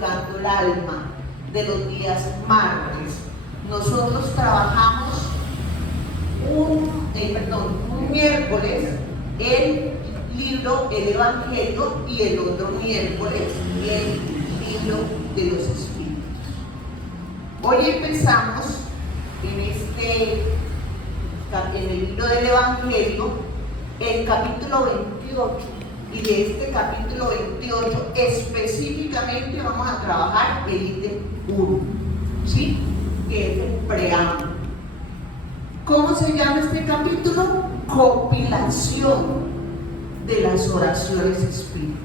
Divulgando el Alma de los días martes. Nosotros trabajamos un miércoles el libro, el Evangelio, y el otro miércoles el libro de los Espíritus. Hoy empezamos en el libro del Evangelio, el capítulo 28, y de este capítulo 28 específicamente vamos a trabajar el ítem 1, ¿sí? Que es el preámbulo. ¿Cómo se llama este capítulo? Compilación de las oraciones espíritas.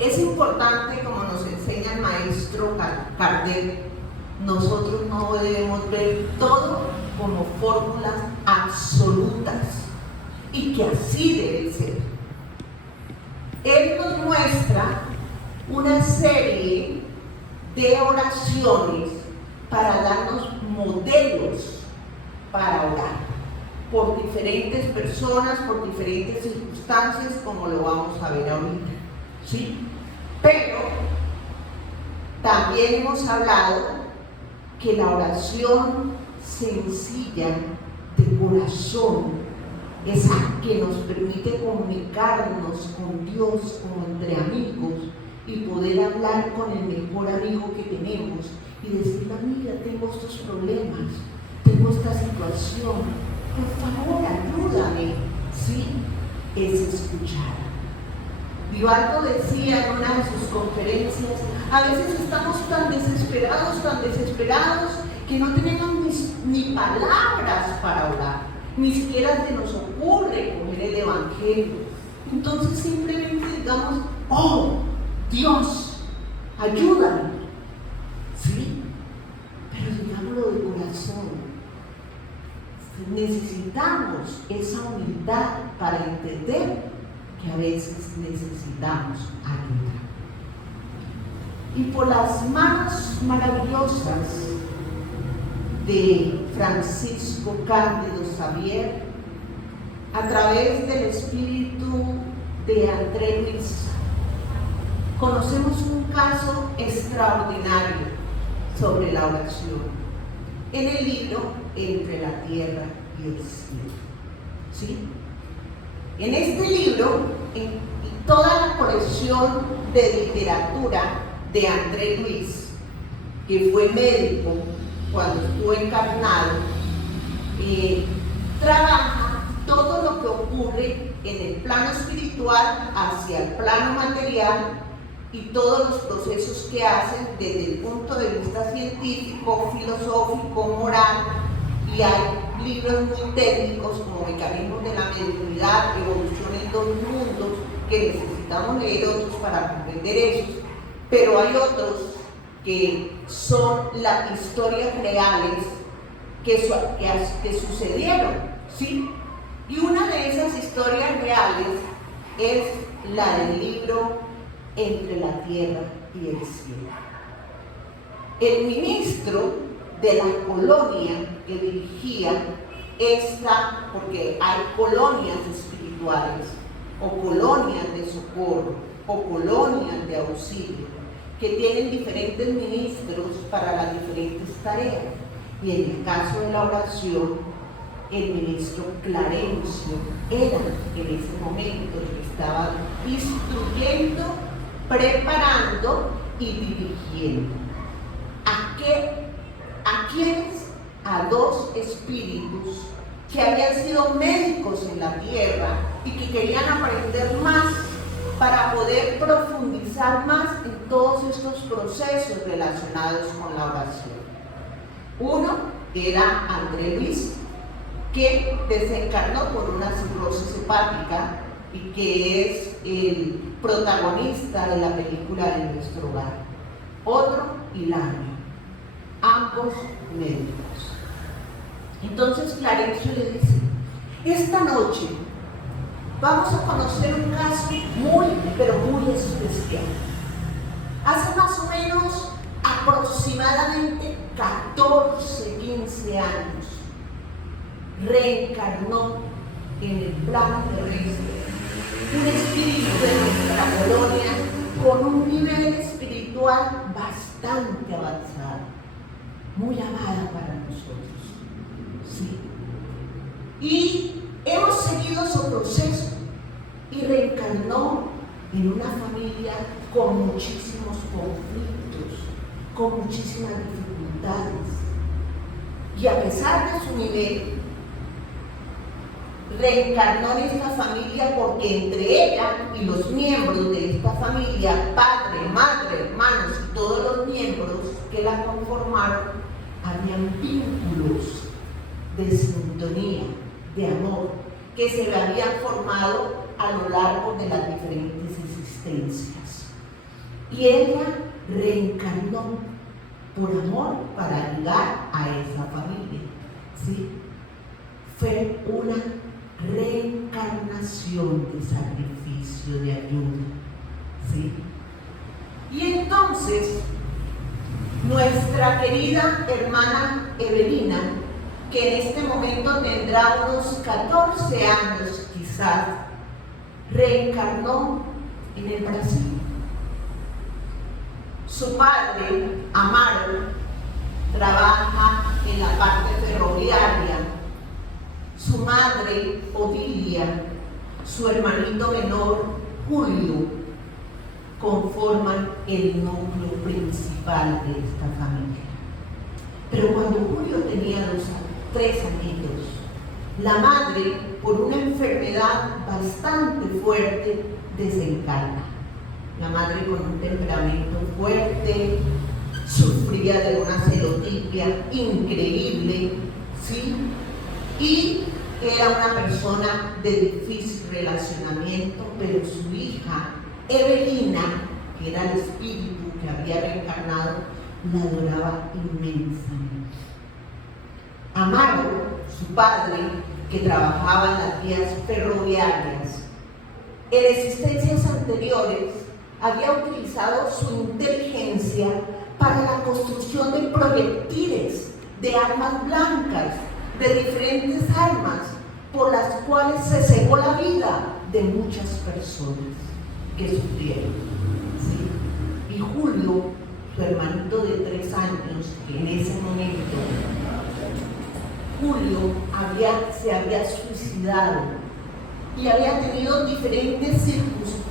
Es importante, como nos enseña el maestro Kardec, nosotros no debemos ver todo como fórmulas absolutas y que así debe ser. Él nos muestra una serie de oraciones para darnos modelos para orar por diferentes personas, por diferentes circunstancias, como lo vamos a ver ahorita, ¿sí? Pero también hemos hablado que la oración sencilla de corazón, esa que nos permite comunicarnos con Dios como entre amigos y poder hablar con el mejor amigo que tenemos y decirle: amiga, tengo estos problemas, tengo esta situación, por favor ayúdame, ¿sí? Es escuchar. Vivaldo decía en una de sus conferencias: a veces estamos tan desesperados, que no tenemos ni palabras para orar, ni siquiera se nos ocurre coger el Evangelio. Entonces simplemente digamos: oh, Dios, ayúdame, ¿sí? Pero digámoslo de corazón. Necesitamos esa humildad para entender que a veces necesitamos ayuda. Y por las manos maravillosas de Francisco Cándido Xavier, a través del espíritu de André Luis, conocemos un caso extraordinario sobre la oración en el libro Entre la Tierra y el Cielo, ¿sí? En este libro, y toda la colección de literatura de André Luis, que fue médico cuando estuvo encarnado, trabaja todo lo que ocurre en el plano espiritual hacia el plano material y todos los procesos que hacen desde el punto de vista científico, filosófico, moral, y hay libros muy técnicos como Mecanismos de la Mediunidad, Evolución en dos mundos, que necesitamos leer, otros para comprender esos, pero hay otros que son las historias reales que sucedieron, ¿sí? Y una de esas historias reales es la del libro Entre la Tierra y el Cielo. El ministro de la colonia que dirigía esta, porque hay colonias espirituales, o colonias de socorro, o colonias de auxilio, que tienen diferentes ministros para las diferentes tareas. Y en el caso de la oración, el ministro Clarencio era en ese momento el que estaba instruyendo, preparando y dirigiendo. ¿A quiénes? A dos espíritus que habían sido médicos en la tierra y que querían aprender más para poder profundizar más en todos estos procesos relacionados con la oración. Uno era André Luis, que desencarnó por una cirrosis hepática y que es el protagonista de la película de Nuestro Hogar. Otro, Hilario, ambos médicos. Entonces Clarencio le dice: esta noche vamos a conocer un caso muy, pero muy especial. Hace más o menos aproximadamente 14, 15 años, reencarnó en el plano terrestre un espíritu de nuestra colonia con un nivel espiritual espiritual bastante avanzada, muy amada para nosotros. Sí. Y hemos seguido su proceso y reencarnó en una familia con muchísimos conflictos, con muchísimas dificultades. Y a pesar de su nivel, reencarnó en esta familia porque entre ella y los miembros de esta familia, padre, madre, hermanos y todos los miembros que la conformaron, habían vínculos de sintonía, de amor, que se le habían formado a lo largo de las diferentes existencias. Y ella reencarnó por amor para ayudar a esa familia. ¿Sí? Fue una reencarnación de sacrificio, de ayuda. ¿Sí? Y entonces, nuestra querida hermana Evelina, que en este momento tendrá unos 14 años quizás, reencarnó en el Brasil. Su padre, Amaro, trabaja en la parte ferroviaria. Su madre, Odilia, su hermanito menor, Julio, conforman el núcleo principal de esta familia. Pero cuando Julio tenía 3 añitos, la madre, por una enfermedad bastante fuerte, desencarna. La madre, con un temperamento fuerte, sufría de una celotipia increíble, ¿sí? Y era una persona de difícil relacionamiento, pero su hija, Evelina, que era el espíritu que había reencarnado, la adoraba inmensamente. Amaro, su padre, que trabajaba en las vías ferroviarias, en existencias anteriores había utilizado su inteligencia para la construcción de proyectiles, de armas blancas, de diferentes armas, por las cuales se cegó la vida de muchas personas que sufrieron. ¿Sí? Y Julio, su hermanito de 3 años, que en ese momento Julio se había suicidado y había tenido diferentes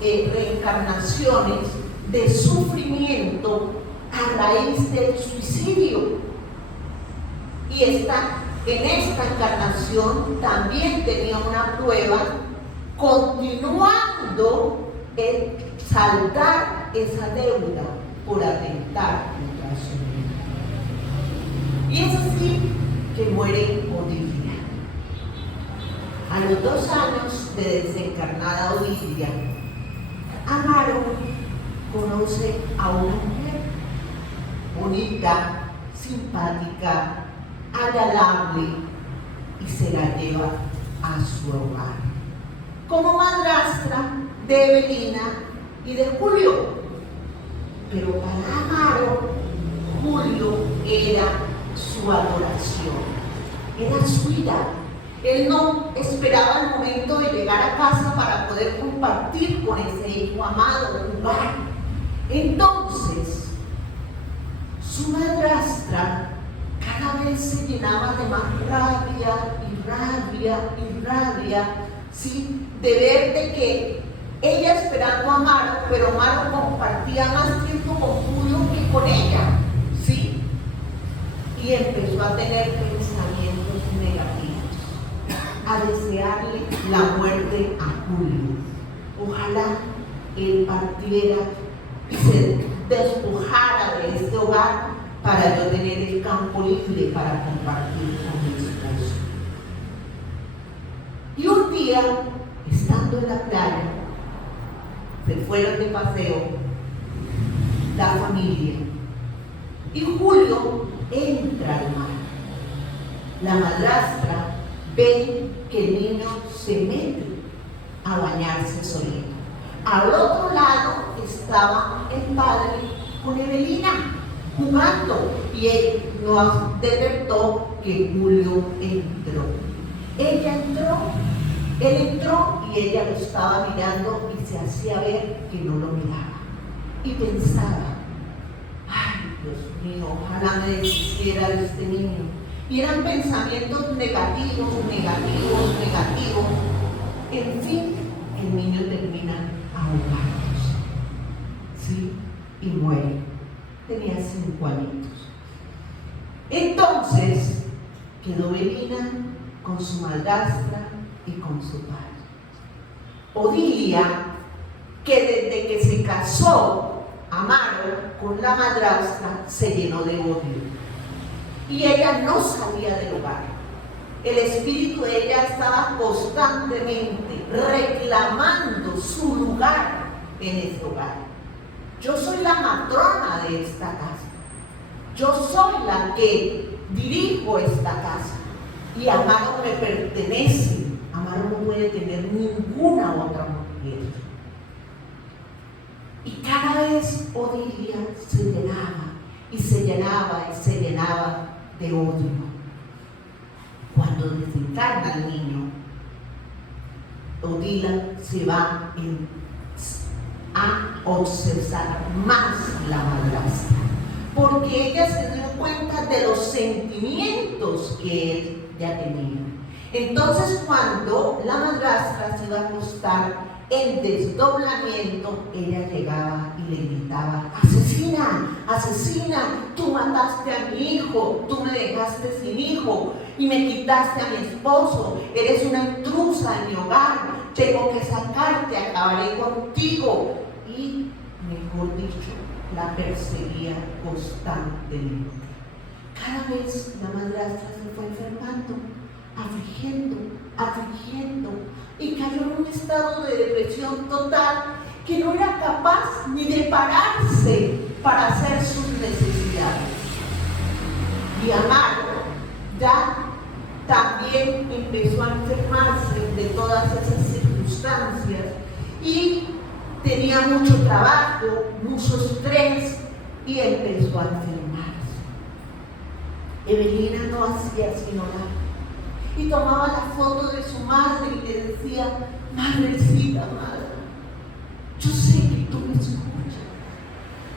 reencarnaciones de sufrimiento a raíz del suicidio. Y en esta encarnación también tenía una prueba, continuando en saldar esa deuda por atentar contra su vida. Y es así que muere Odilia. A los 2 años de desencarnada Odilia, Amaro conoce a una mujer bonita, simpática, agradable, y se la lleva a su hogar como madrastra de Evelina y de Julio. Pero para Amaro, Julio era su adoración, era su vida. Él no esperaba el momento de llegar a casa para poder compartir con ese hijo amado, jugar. Entonces, su madrastra cada vez se llenaba de más rabia, ¿sí? De ver de que ella esperando a Amaro, pero Amaro compartía más tiempo con Julio que con ella, ¿sí? Y empezó a tener pensamientos negativos, a desearle la muerte a Julio. Ojalá él partiera y se despojara de este hogar para yo tener el campo libre para compartir con mi esposo. Y un día, estando en la playa, se fueron de paseo la familia y Julio entra al mar. La madrastra ve que el niño se mete a bañarse solito. Al otro lado estaba el padre con Evelina jugando y él no detectó que Julio entró. Él entró y ella lo estaba mirando y se hacía ver que no lo miraba. Y pensaba, mío, ojalá me deshiciera de este niño. Y eran pensamientos negativos. En fin, el niño termina ahogándose, ¿sí? Y muere. Tenía 5 añitos. Entonces, quedó Evelina con su madrastra y con su padre. Odilia, que desde que se casó Amaro con la madrastra, se llenó de odio. Y ella no salía del hogar. El espíritu de ella estaba constantemente reclamando su lugar en este hogar. Yo soy la matrona de esta casa. Yo soy la que dirijo esta casa. Y Amaro me pertenece. Amaro no puede tener ninguna otra mujer. Y cada vez Odilia se llenaba y se llenaba y se llenaba de odio. Cuando desencarna el niño, Odilia se va a obsesar más la madrastra, porque ella se dio cuenta de los sentimientos que él ya tenía. Entonces, cuando la madrastra se iba a acostar en desdoblamiento, ella llegaba y le gritaba: asesina, asesina, tú mataste a mi hijo, tú me dejaste sin hijo y me quitaste a mi esposo, eres una intrusa en mi hogar, tengo que sacarte, acabaré contigo. Y, mejor dicho, la perseguía constantemente. Cada vez la madrastra se fue enfermando, afligiendo, y cayó en un estado de depresión total, que no era capaz ni de pararse para hacer sus necesidades. Y Amaro ya también empezó a enfermarse de todas esas circunstancias y tenía mucho trabajo, mucho estrés, y empezó a enfermarse. Evelina no hacía sino nada. Y tomaba la foto de su madre y le decía: madrecita, madre, yo sé que tú me escuchas,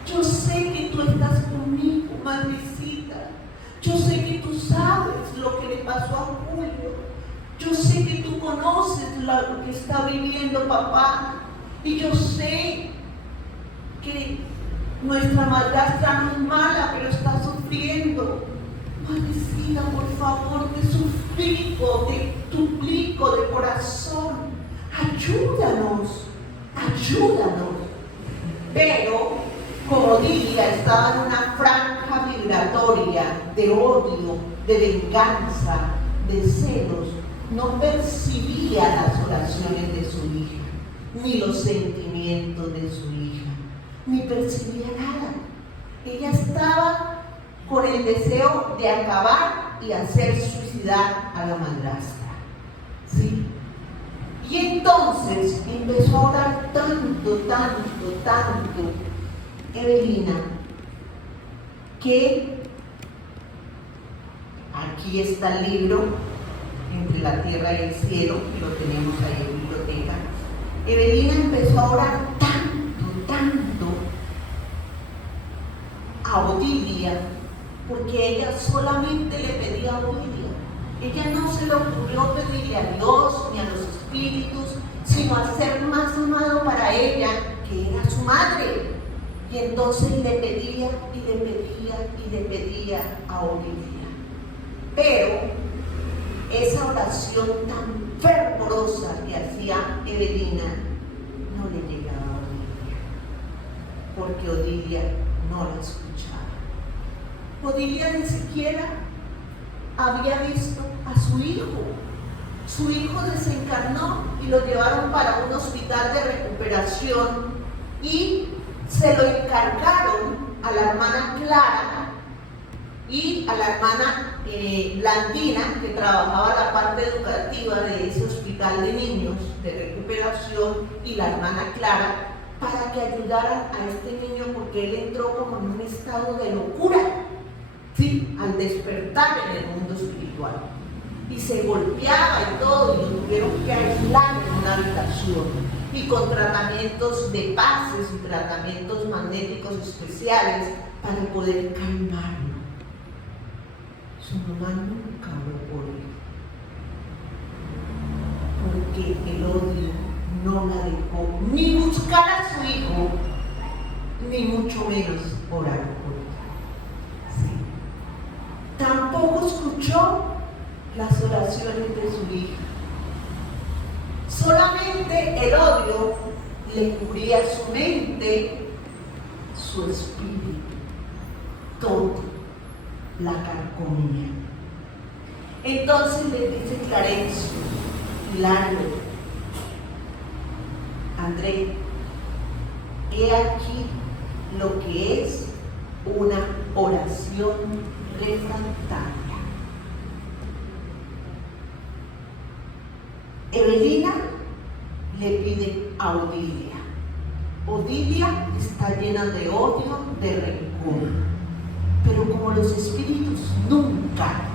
yo sé que tú estás conmigo, madrecita, yo sé que tú sabes lo que le pasó a Julio, yo sé que tú conoces lo que está viviendo papá, y yo sé que nuestra madrastra no es mala, pero está sufriendo. Madrecita, por favor, te suplico, te suplico de corazón, ayúdanos. Pero, como Odilia estaba en una franja migratoria de odio, de venganza, de celos, no percibía las oraciones de su hija, ni los sentimientos de su hija, ni percibía nada. Ella estaba con el deseo de acabar y hacer suicidar a la madrastra, ¿sí? Y entonces empezó a orar tanto, Evelina, que aquí está el libro, Entre la tierra y el cielo, que lo tenemos ahí en la biblioteca. Evelina empezó a orar tanto a Odilia, porque ella solamente le pedía a Odilia. Ella no se le ocurrió pedirle a Dios ni a los espíritus, sino a ser más amado para ella, que era su madre. Y entonces le pedía a Odilia. Pero esa oración tan fervorosa que hacía Evelina no le llegaba a Odilia, porque Odilia no la escuchaba. Odilia ni siquiera había visto a su hijo. Su hijo desencarnó y lo llevaron para un hospital de recuperación y se lo encargaron a la hermana Clara y a la hermana Blandina, que trabajaba la parte educativa de ese hospital de niños de recuperación, y la hermana Clara, para que ayudaran a este niño, porque él entró como en un estado de locura, ¿sí?, al despertar en el mundo espiritual, y se golpeaba y todo, y lo tuvieron que aislar en una habitación, y con tratamientos de pases y tratamientos magnéticos especiales para poder calmarlo. Su mamá nunca oró por él, porque el odio no la dejó ni buscar a su hijo, ni mucho menos orar por ella. Sí. Tampoco escuchó las oraciones de su hija. Solamente el odio le cubría su mente, su espíritu, todo la carcomía. Entonces le dice Clarencio, Hilario, André, he aquí lo que es una oración refractaria. Evelina le pide a Odilia. Odilia está llena de odio, de rencor. Pero como los espíritus nunca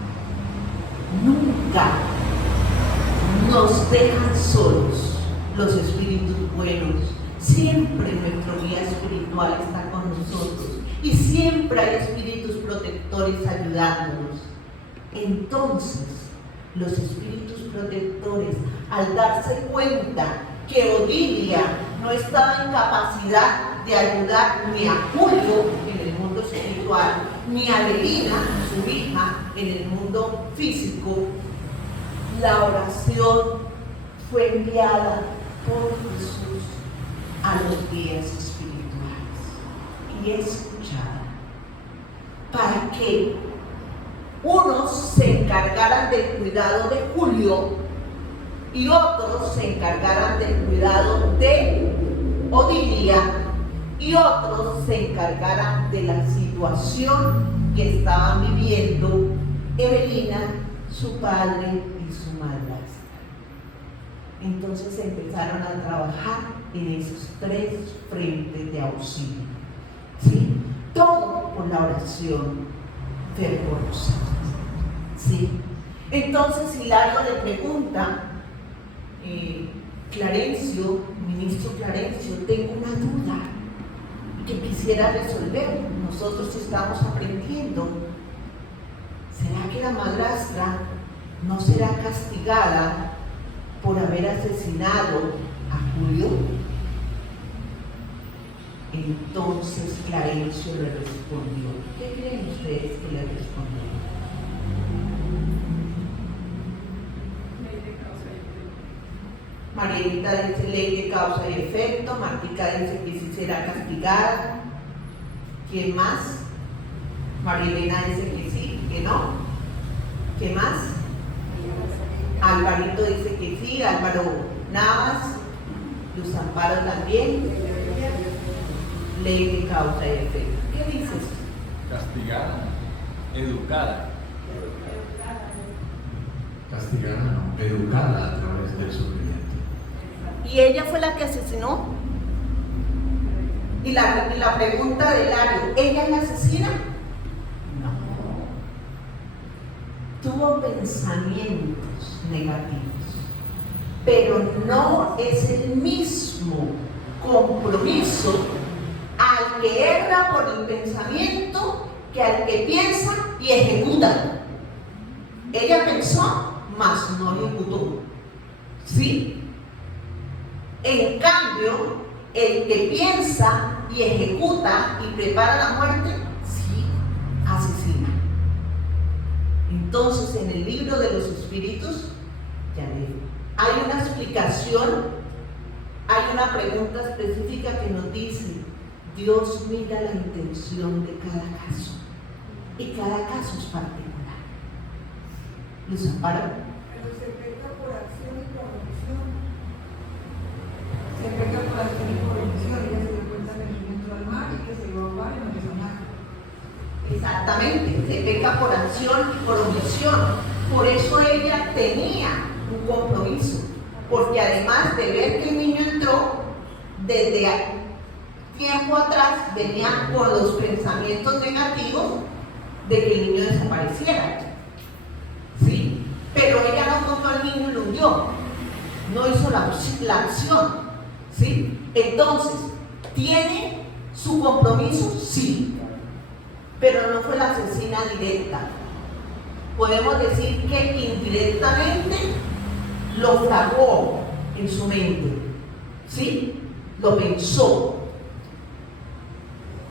nos dejan solos, los espíritus buenos, siempre nuestro guía espiritual está con nosotros y siempre hay espíritus protectores ayudándonos. Entonces, los espíritus protectores, al darse cuenta que Odilia no estaba en capacidad de ayudar ni a Julio en el mundo espiritual, ni a Evelina, su hija, en el mundo físico, la oración fue enviada por Jesús a los guías espirituales y escuchada para que unos se encargaran del cuidado de Julio y otros se encargaran del cuidado de Odilia y otros se encargaran de la situación que estaban viviendo Evelina, su padre y su madrastra. Entonces empezaron a trabajar en esos 3 frentes de auxilio, ¿sí? Todo con la oración fervorosa, ¿sí? Entonces Hilario le pregunta, Clarencio, ministro Clarencio, tengo una duda que quisiera resolver. Nosotros estamos aprendiendo. ¿Será que la madrastra no será castigada por haber asesinado a Julio? Entonces Clarencio le respondió. ¿Qué creen ustedes que le respondió? Marielita dice ley de causa y efecto. Martica dice que sí será castigada. ¿Quién más? Marielena dice que sí, que no. ¿Qué más? Alvarito dice que sí. Álvaro Navas. Luz Amparo también. Ley de causa y efecto. ¿Qué dices? Castigada, educada. Castigada, no, educada a través del sufrimiento. ¿Y ella fue la que asesinó? Y la pregunta de Hilario, ¿ella es la asesina? No. Tuvo pensamientos negativos, pero no es el mismo compromiso al que erra por el pensamiento que al que piensa y ejecuta. Ella pensó, mas no ejecutó. ¿Sí? En cambio, el que piensa y ejecuta y prepara la muerte, sí, asesina. Entonces, en el libro de los espíritus, ya leo, hay una explicación, hay una pregunta específica que nos dice, Dios mira la intención de cada caso, y cada caso es particular. ¿Los amparo? Pero se peca por acción y por omisión. Se peca por acción y por omisión. Ella se dio cuenta que el niño entró al mar y que se iba a ahogar y no hizo nada. Exactamente, se peca por acción y por omisión. Por eso ella tenía un compromiso, porque además de ver que el niño entró, desde tiempo atrás venía con los pensamientos negativos de que el niño desapareciera. ¿Sí? Pero ella no contó al niño y lo hundió, no hizo la acción. ¿Sí? Entonces, ¿tiene su compromiso? Sí. pero no fue la asesina directa. Podemos decir que indirectamente lo fraguó en su mente, ¿sí? Lo pensó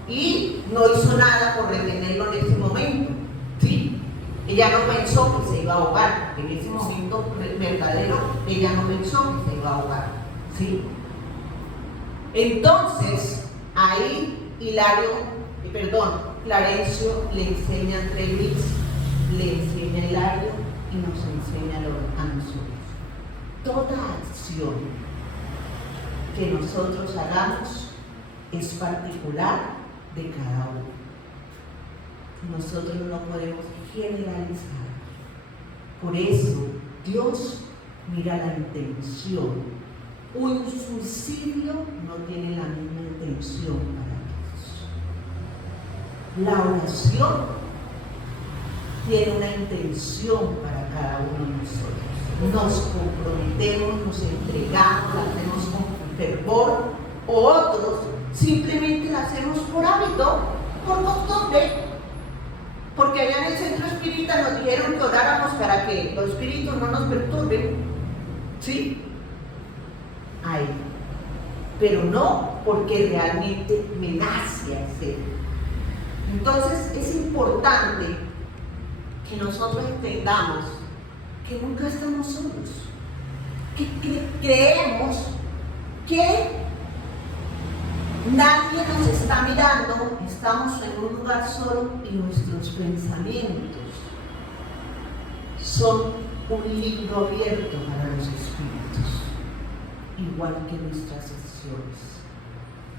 y no hizo nada por retenerlo en ese momento, ¿sí? Ella no pensó que se iba a ahogar, en ese momento verdadero, ella no pensó que se iba a ahogar, ¿sí? Entonces, ahí Clarencio le enseña a Trevis, le enseña a Hilario y nos enseña a nosotros. Toda acción que nosotros hagamos es particular de cada uno. Nosotros no podemos generalizar. Por eso Dios mira la intención. Un suicidio no tiene la misma intención para Dios. La oración tiene una intención para cada uno de nosotros. Nos comprometemos, nos entregamos, la hacemos con fervor, o otros simplemente la hacemos por hábito, por costumbre, porque allá en el centro espírita nos dijeron que oráramos para que los espíritus no nos perturben, ¿sí? Ahí. Pero no porque realmente me nace hacer. Entonces es importante que nosotros entendamos que nunca estamos solos, que creemos que nadie nos está mirando, estamos en un lugar solo y nuestros pensamientos son un libro abierto para los espíritus, igual que nuestras acciones,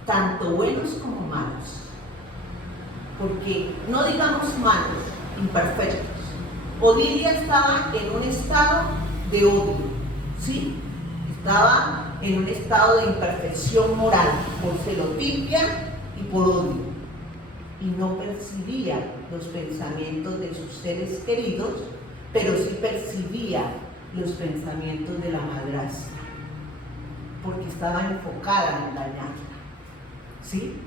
tanto buenos como malos, porque no digamos malos, imperfectos. Odilia estaba en un estado de odio, ¿sí? Estaba en un estado de imperfección moral, por celotipia y por odio, y no percibía los pensamientos de sus seres queridos, pero sí percibía los pensamientos de la madrastra, porque estaba enfocada en dañarla, ¿sí?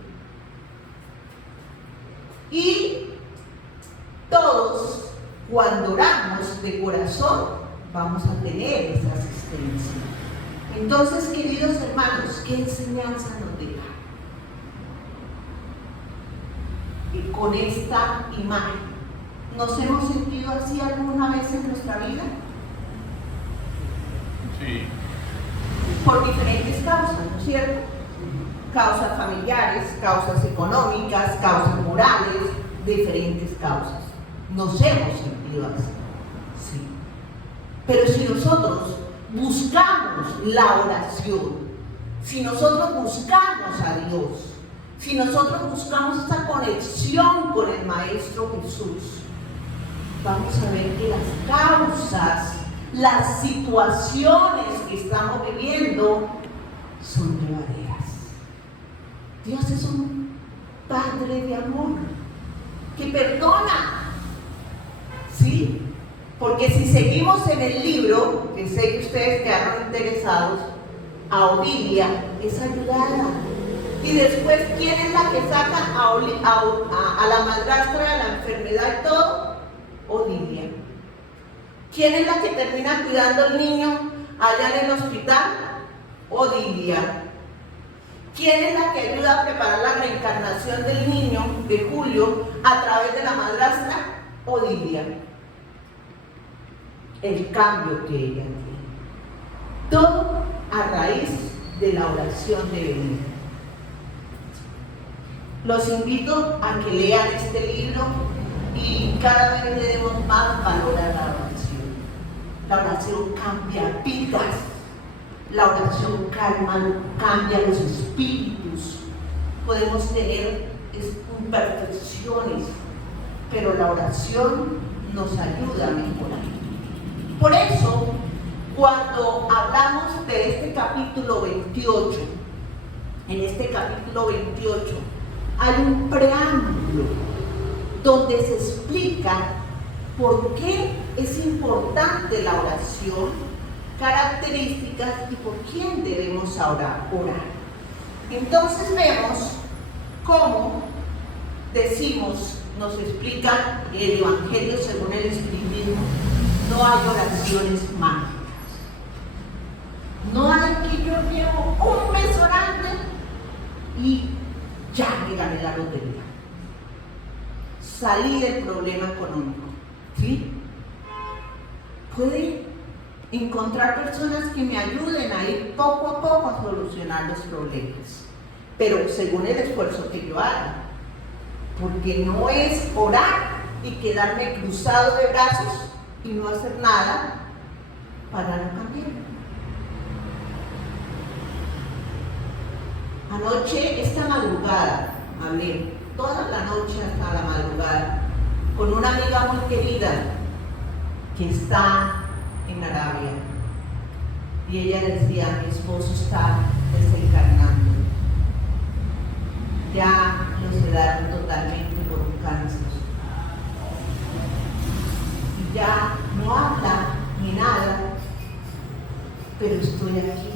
Y todos, cuando oramos de corazón, vamos a tener esa asistencia. Entonces, queridos hermanos, ¿qué enseñanza nos deja? Y con esta imagen, ¿nos hemos sentido así alguna vez en nuestra vida? Sí. Por diferentes causas, ¿no es cierto? Causas familiares, causas económicas, causas morales, diferentes causas. Nos hemos sentido así, sí. Pero si nosotros buscamos la oración, si nosotros buscamos a Dios, si nosotros buscamos esa conexión con el Maestro Jesús, vamos a ver que las causas, las situaciones que estamos viviendo son llevaderas. Dios es un Padre de amor que perdona, ¿sí? Porque si seguimos en el libro, que sé que ustedes quedaron interesados, a Odilia es ayudada. Y después, ¿quién es la que saca a la madrastra de la enfermedad y todo? Odilia. ¿Quién es la que termina cuidando al niño allá en el hospital? Odilia. ¿Quién es la que ayuda a preparar la reencarnación del niño de Julio a través de la madrastra? Odilia. El cambio que ella tiene. Todo a raíz de la oración de Odilia. Los invito a que lean este libro y cada vez le demos más valor a la oración. La oración cambia vidas. La oración cambia los espíritus. Podemos tener imperfecciones, pero la oración nos ayuda a mejorar. Por eso, cuando hablamos de este capítulo 28, en este capítulo 28 hay un preámbulo donde se explica por qué es importante la oración, características y por quién debemos orar. Entonces vemos cómo decimos, nos explica el Evangelio según el Espiritismo, no hay oraciones mágicas. No hay que yo llevo un mes orando y ya me gané la lotería. Salí del problema económico, ¿sí? Puede encontrar personas que me ayuden a ir poco a poco a solucionar los problemas, pero según el esfuerzo que yo haga, porque no es orar y quedarme cruzado de brazos y no hacer nada para no cambiar. Anoche, esta madrugada, hablé toda la noche hasta la madrugada con una amiga muy querida que está en Arabia, y ella decía: mi esposo está desencarnando, ya lo sedaron totalmente por un cáncer y ya no habla ni nada, pero estoy aquí,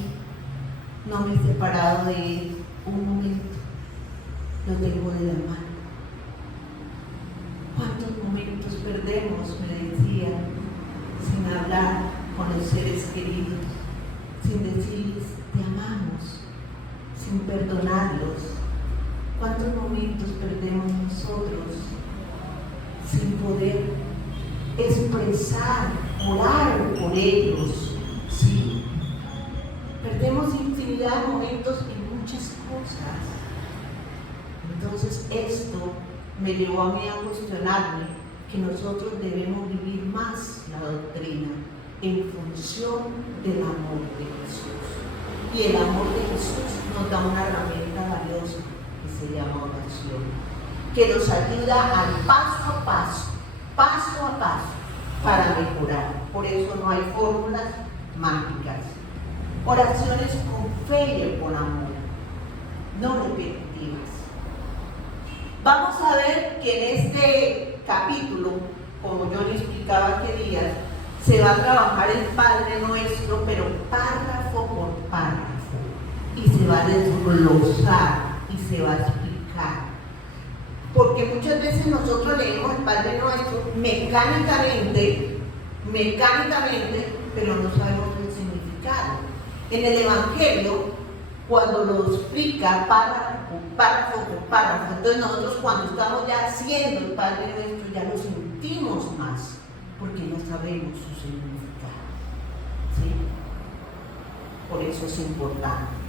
no me he separado de él un momento, lo tengo de la mano. ¿Cuántos momentos perdemos?, me decía, sin hablar con los seres queridos, sin decirles te amamos, sin perdonarlos. ¿Cuántos momentos perdemos nosotros sin poder expresar, orar por ellos? Sí. Perdemos infinidad de momentos en muchas cosas. Entonces esto me llevó a mí a cuestionarme que nosotros debemos vivir más la doctrina en función del amor de Jesús. Y el amor de Jesús nos da una herramienta valiosa que se llama oración, que nos ayuda al paso a paso, para mejorar. Por eso no hay fórmulas mágicas. Oraciones con fe y con amor, no repetitivas. Vamos a ver que en este capítulo, como yo le explicaba aquel día, se va a trabajar el Padre Nuestro, pero párrafo por párrafo, y se va a desglosar y se va a explicar. Porque muchas veces nosotros leemos el Padre Nuestro mecánicamente, pero no sabemos el significado. En el Evangelio, cuando lo explica párrafo por párrafo, entonces nosotros cuando estamos ya haciendo el Padre Nuestro ya lo sentimos más, porque ya sabemos su significado, ¿sí? Por eso es importante.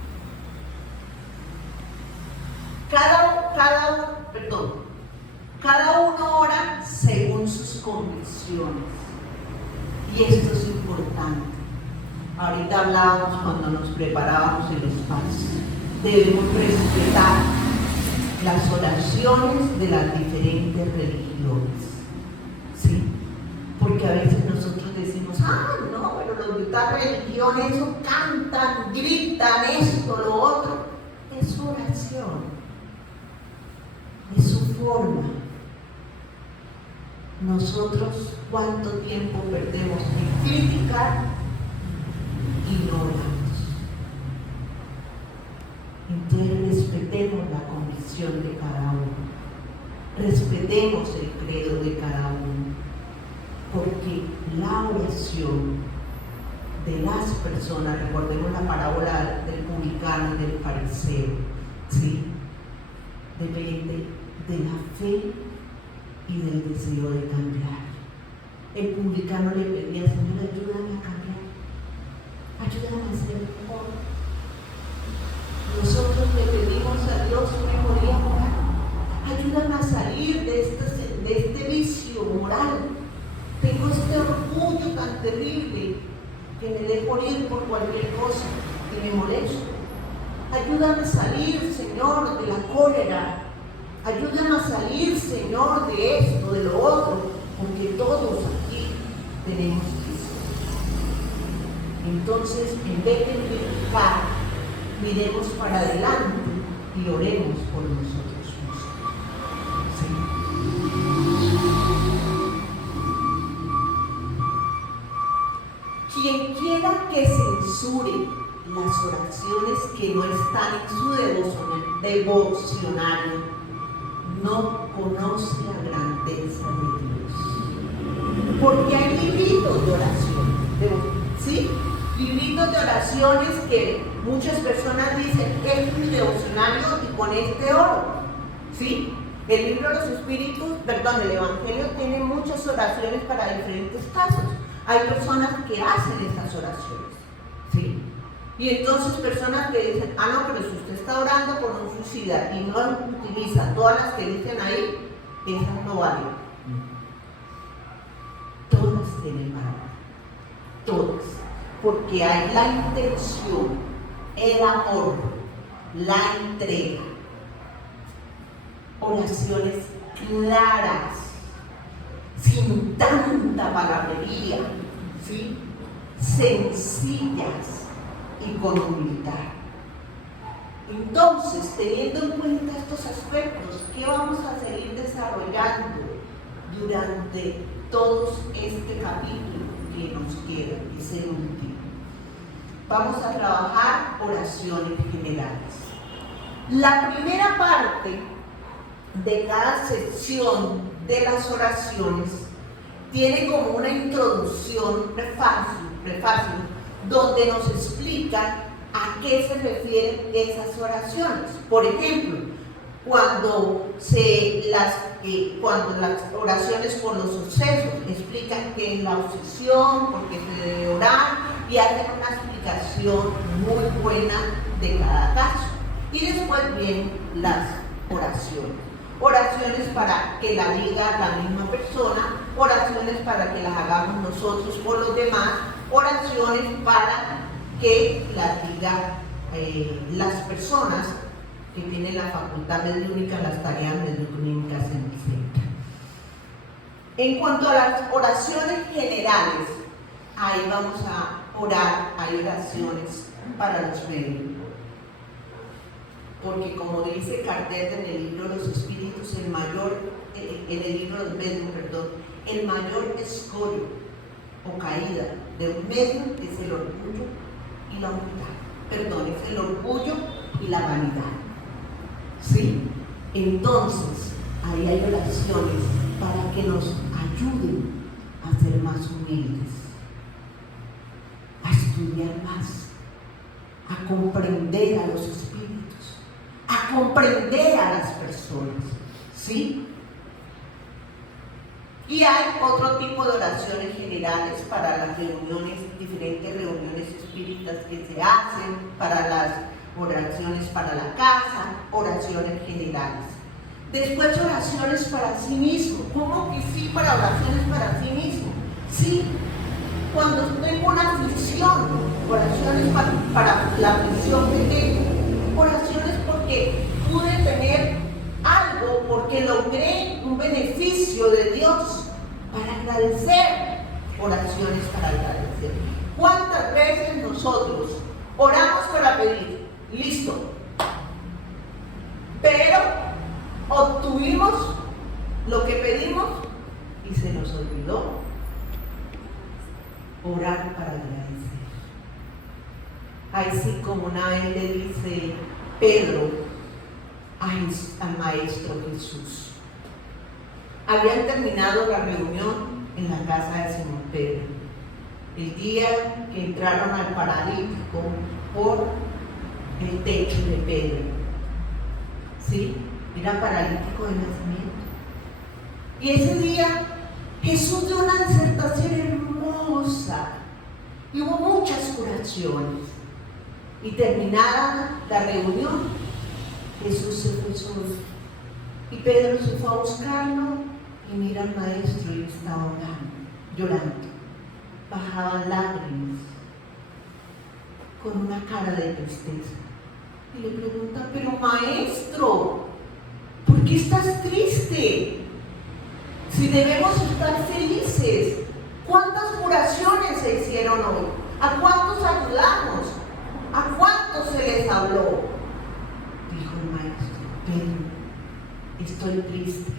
Cada uno ora según sus convicciones, y esto es importante. Ahorita hablábamos cuando nos preparábamos el espacio. Debemos respetar las oraciones de las diferentes religiones, ¿sí? Porque a veces nosotros decimos, no, pero los de tal religión, eso cantan, gritan, esto, lo otro. Es su oración, es su forma. Nosotros, ¿cuánto tiempo perdemos en criticar y no oramos? Entonces respetemos la convicción de cada uno, respetemos el credo de cada uno, porque la oración de las personas, recordemos la parábola del publicano y del fariseo, ¿sí?, depende de la fe y del deseo de cambiar. El publicano le pedía: Señor, ayúdame a cambiar, ayúdame a ser mejor. Nosotros le pedimos a Dios mejoría moral, ayúdame a salir de este vicio moral. Tengo este orgullo tan terrible que me dejo ir por cualquier cosa que me molesta. Ayúdame a salir, Señor, de la cólera. Ayúdame a salir, Señor, de esto, de lo otro, porque todos aquí tenemos eso. Entonces, en vez de criticar, miremos para adelante y oremos por nosotros mismos. ¿Sí? Quien quiera que censure las oraciones que no están en su devocionario, no conoce la grandeza de Dios. Porque hay libritos de oración, ¿sí? Libritos de oraciones que muchas personas dicen, es mi devocionario y con este oro, ¿sí? El libro de los espíritus, perdón, el Evangelio tiene muchas oraciones para diferentes casos. Hay personas que hacen estas oraciones, ¿sí? Y entonces personas que dicen, ah no, pero si usted está orando por un suicida y no utiliza todas las que dicen ahí, esas no valen. Todas tienen valor, todas, porque hay la intención, el amor, la entrega, oraciones claras, sin tanta palabrería, ¿sí? Sencillas y con humildad. Entonces, teniendo en cuenta estos aspectos, ¿qué vamos a seguir desarrollando durante todo este capítulo que nos queda? Es el último. Vamos a trabajar oraciones generales. La primera parte de cada sección de las oraciones tiene como una introducción, prefacio, donde nos explica a qué se refieren esas oraciones. Por ejemplo, cuando las oraciones por los sucesos explican qué es la obsesión, por qué se debe orar, y hacen una explicación muy buena de cada caso. Y después vienen las oraciones. Oraciones para que la diga la misma persona, oraciones para que las hagamos nosotros por los demás, oraciones para que las diga las personas que tienen la facultad mediúnica, las tareas mediúnicas en el centro. En cuanto a las oraciones generales, ahí vamos a orar, hay oraciones para los medios. Porque como dice Kardec en el libro de los espíritus, en el libro de los medios, el mayor escollo o caída de un medio es el orgullo y la humildad. Es el orgullo y la vanidad. ¿Sí? Entonces, ahí hay oraciones para que nos ayuden a ser más humildes, a estudiar más, a comprender a los espíritus, a comprender a las personas, ¿sí? Y hay otro tipo de oraciones generales para las reuniones, diferentes reuniones espíritas que se hacen, para las oraciones para la casa, oraciones generales. Después oraciones para sí mismo. ¿Cómo que sí para oraciones para sí mismo? Sí, cuando tengo una aflicción, oraciones para la aflicción que tengo, oraciones porque pude tener algo, porque logré un beneficio de Dios, para agradecer, oraciones para agradecer. ¿Cuántas veces nosotros oramos para pedir? Listo, pero obtuvimos lo que pedimos y se nos olvidó orar para agradecer. Así como una vez le dice Pedro al Maestro Jesús. Habían terminado la reunión en la casa de Simón Pedro. El día que entraron al paralítico por el techo de Pedro. ¿Sí? Era paralítico de nacimiento. Y ese día Jesús dio una disertación hermosa. Y hubo muchas curaciones. Y terminada la reunión, Jesús se fue solo. Y Pedro se fue a buscarlo y mira al maestro y estaba llorando. Bajaban lágrimas, con una cara de tristeza. Y le pregunta, pero maestro, ¿por qué estás triste? Si debemos estar felices. ¿Cuántas curaciones se hicieron hoy? ¿A cuántos ayudamos? ¿A cuántos se les habló? Dijo el maestro, Pedro, estoy triste,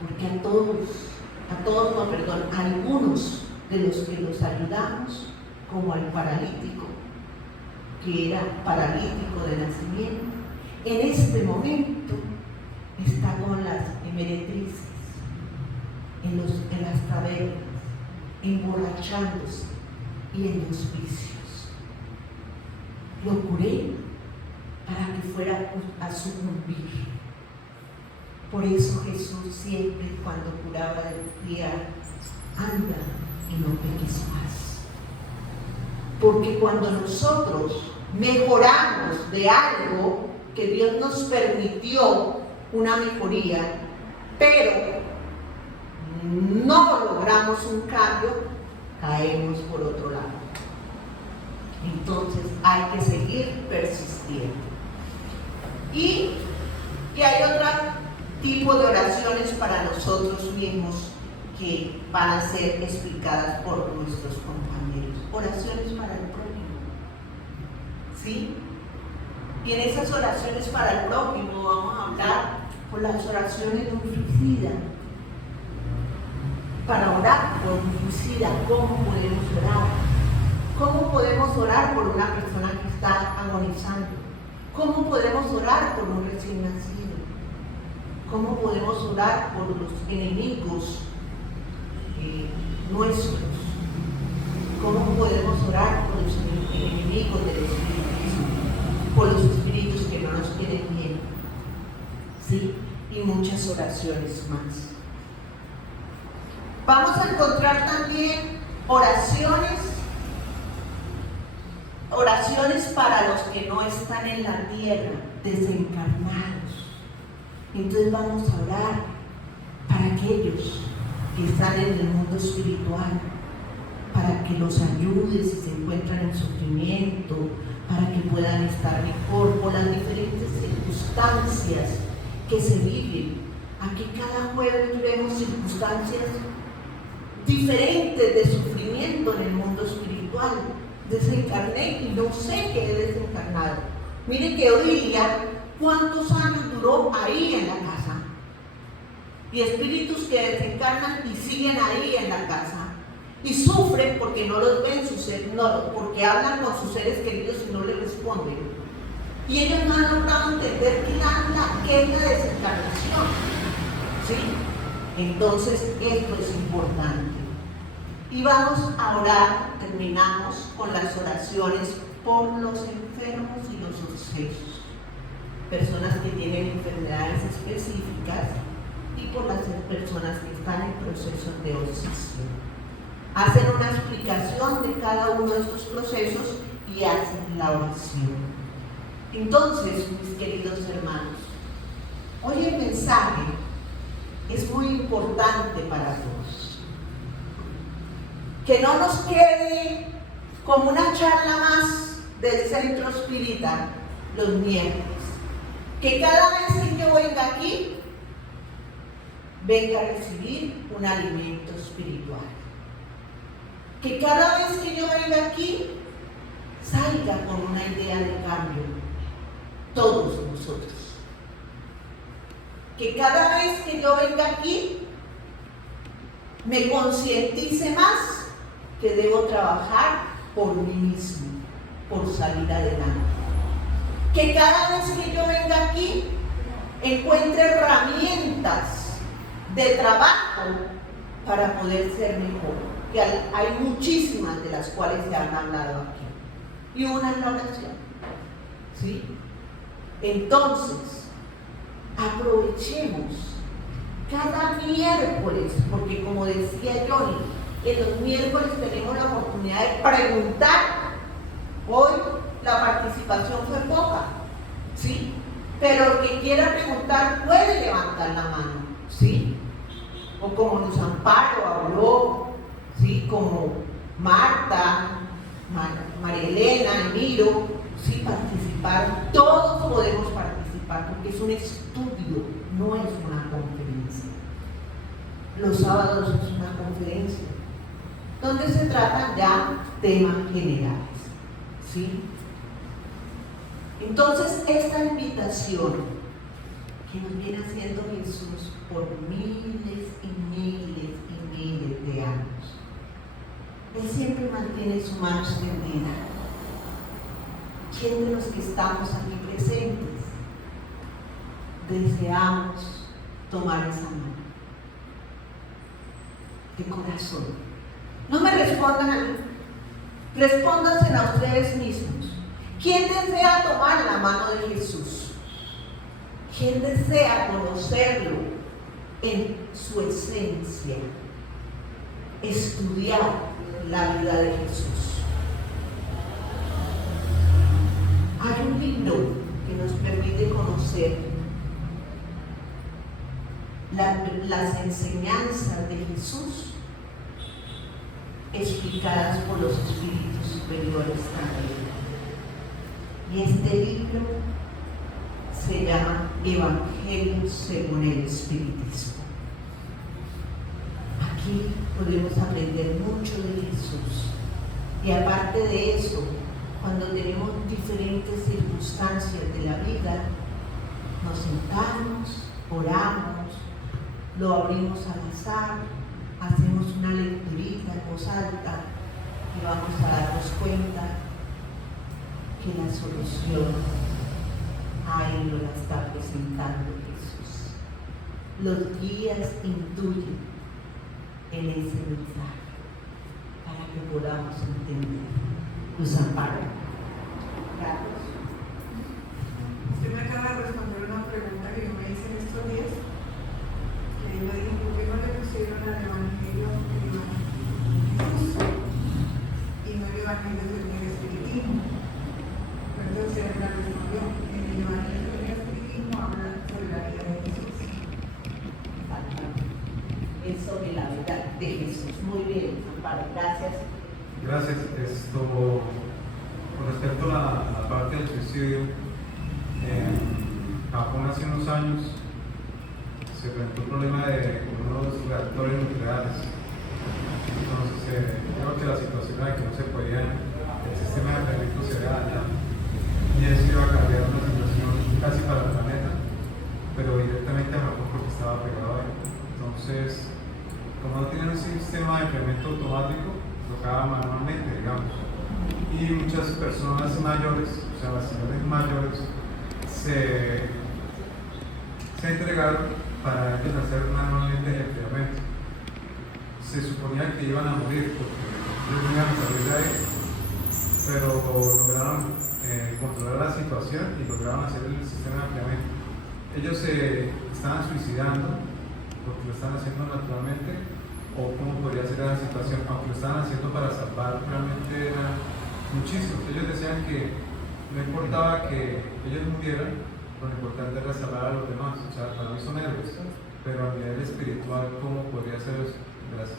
porque a algunos de los que los ayudamos, como al paralítico, que era paralítico de nacimiento, en este momento está con las meretrices, en las tabernas, emborrachándose y en los vicios. Lo curé para que fuera a sucumbir. Por eso Jesús siempre cuando curaba decía, anda y no peques más. Porque cuando nosotros mejoramos de algo que Dios nos permitió una mejoría, pero no logramos un cambio, caemos por otro lado. Entonces hay que seguir persistiendo. Y hay otro tipo de oraciones para nosotros mismos que van a ser explicadas por nuestros compañeros. Oraciones para el prójimo. ¿Sí? Y en esas oraciones para el prójimo vamos a hablar por las oraciones de un suicida. Para orar por un suicida, ¿cómo podemos orar? ¿Cómo podemos orar por una persona que está agonizando? ¿Cómo podemos orar por un recién nacido? ¿Cómo podemos orar por los enemigos nuestros? ¿Cómo podemos orar por los enemigos del Espíritu? Por los espíritus que no nos quieren bien. ¿Sí? Y muchas oraciones más. Vamos a encontrar también oraciones para los que no están en la tierra, desencarnados. Entonces vamos a orar para aquellos que están en el mundo espiritual, para que los ayude si se encuentran en sufrimiento, para que puedan estar mejor por las diferentes circunstancias que se viven. Aquí cada jueves vemos circunstancias diferentes de sufrimiento en el mundo espiritual. Desencarné y no sé qué he desencarnado. Miren que Odilia, ¿cuántos años duró ahí en la casa? Y espíritus que desencarnan y siguen ahí en la casa. Y sufren porque no los ven sus seres, porque hablan con sus seres queridos y no les responden. Y ellos no han logrado entender qué es la desencarnación. ¿Sí? Entonces, esto es importante. Y vamos a orar, terminamos con las oraciones por los enfermos y los obsesos. Personas que tienen enfermedades específicas y por las personas que están en procesos de obsesión. Hacen una explicación de cada uno de estos procesos y hacen la oración. Entonces, mis queridos hermanos, hoy el mensaje es muy importante para todos. Que no nos quede como una charla más del centro espírita los miércoles. Que cada vez que yo venga aquí, venga a recibir un alimento espiritual. Que cada vez que yo venga aquí, salga con una idea de cambio. Todos nosotros. Que cada vez que yo venga aquí, me concientice más que debo trabajar por mí mismo, por salir adelante. Que cada vez que yo venga aquí, encuentre herramientas de trabajo para poder ser mejor. Que hay muchísimas de las cuales se han hablado aquí. Y una es la oración. ¿Sí? Entonces, aprovechemos cada miércoles, porque como decía Johnny, en los miércoles tenemos la oportunidad de preguntar. Hoy la participación fue poca, ¿sí? Pero el que quiera preguntar puede levantar la mano, ¿sí? O como Luz Amparo habló, ¿sí? Como Marta, María Elena, Emiro, ¿sí? Participaron. Todos podemos participar porque es un estudio, no es una conferencia. Los sábados es una conferencia donde se tratan ya temas generales, ¿sí? Entonces, esta invitación que nos viene haciendo Jesús por miles y miles y miles de años, Él siempre mantiene su mano extendida. ¿Quién de los que estamos aquí presentes deseamos tomar esa mano de corazón. No me respondan a mí, respóndanse a ustedes mismos. ¿Quién desea tomar la mano de Jesús? ¿Quién desea conocerlo en su esencia? Estudiar la vida de Jesús. Hay un libro que nos permite conocer las enseñanzas de Jesús explicadas por los espíritus superiores también. Y este libro se llama Evangelio según el Espiritismo. Aquí podemos aprender mucho de Jesús. Y aparte de eso, cuando tenemos diferentes circunstancias de la vida, nos sentamos, oramos, lo abrimos al azar, hacemos una lecturita en voz alta y vamos a darnos cuenta que la solución ahí nos la está presentando Jesús. Los guías intuyen en ese mensaje para que podamos entender. Nos ampara. Gracias. Usted me acaba de responder una pregunta que yo me hice en estos días. Que me dijo, ¿por qué no le pusieron al Evangelio Jesús y no el Evangelio del Espiritismo? Entonces él me respondió, en el Evangelio del Espiritismo habla sobre la vida de Jesús. Es sobre la vida de Jesús. Muy bien, Amparo, gracias. Gracias. Con respecto a la parte del suicidio, en Japón hace unos años se presentó un problema de unos reactores nucleares. Entonces, creo que la situación era que no se podía, el sistema de enfriamiento se había dañado y eso iba a cambiar una situación casi para el planeta, pero directamente a Japón porque estaba pegado ahí. Entonces, como no tenían un sistema de enfriamiento automático, tocaba manualmente, digamos. Y muchas personas mayores, o sea, las señores mayores, se entregaron para ellos hacer manualmente el enfriamiento. Se suponía que iban a morir porque ellos no iban a salir de ahí, pero lograron controlar la situación y lograron hacer el sistema de enfriamiento. Ellos se estaban suicidando porque lo están haciendo naturalmente, o cómo podría ser la situación, aunque lo estaban haciendo para salvar, realmente era muchísimo. Ellos decían que no importaba que ellos murieran, lo importante era salvar a los demás. O sea, para mí son héroes, pero a nivel espiritual, ¿cómo podría ser eso? Gracias.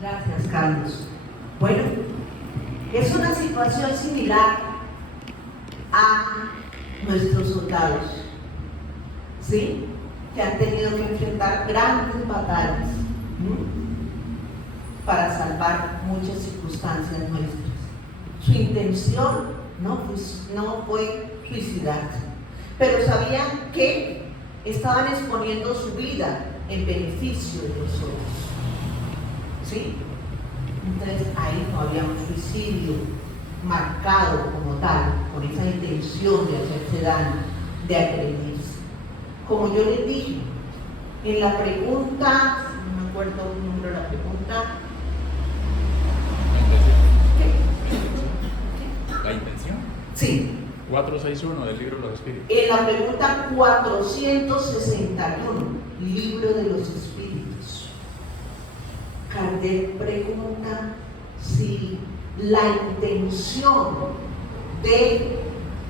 Gracias, Carlos. Bueno, es una situación similar a nuestros soldados, ¿sí? Que han tenido que enfrentar grandes batallas para salvar muchas circunstancias nuestras. Su intención no fue suicidarse, pero sabían que estaban exponiendo su vida en beneficio de los otros. ¿Sí? Entonces ahí no había un suicidio marcado como tal, con esa intención de hacerse daño, de agredirse. Como yo les dije, en la pregunta, no me acuerdo el número de la pregunta. La intención. Sí. 461 del libro de los espíritus. En la pregunta 461, libro de los espíritus, Kardec pregunta si la intención de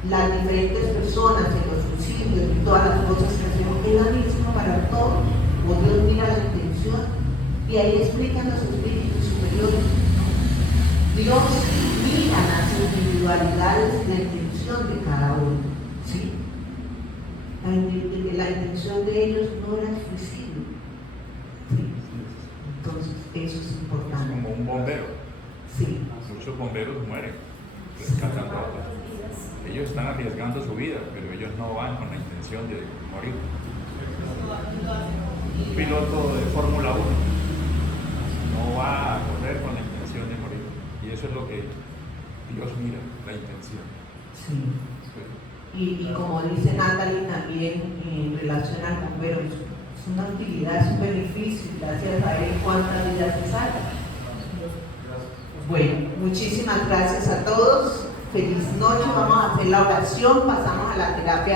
las diferentes personas en los suicidios y todas las cosas que hacemos es la misma para todos, o Dios mira la intención, y ahí explican los espíritus superiores. Dios mira las individualidades y la intención de cada uno, ¿sí? La intención de ellos no era el suicidio, ¿sí? Entonces eso es importante. Como un bombero. Sí. Muchos bomberos mueren rescatando a otros. Ellos están arriesgando su vida, pero ellos no van con la intención de morir. Un piloto de Fórmula 1 no va a correr con la intención de morir. Y eso es lo que Dios mira, la intención. Sí. y como dice Natalie también en relación al bombero, es una utilidad, es un beneficio, gracias a él cuántas vidas se salvan. Bueno, muchísimas gracias a todos, feliz noche, vamos a hacer la oración, pasamos a la terapia.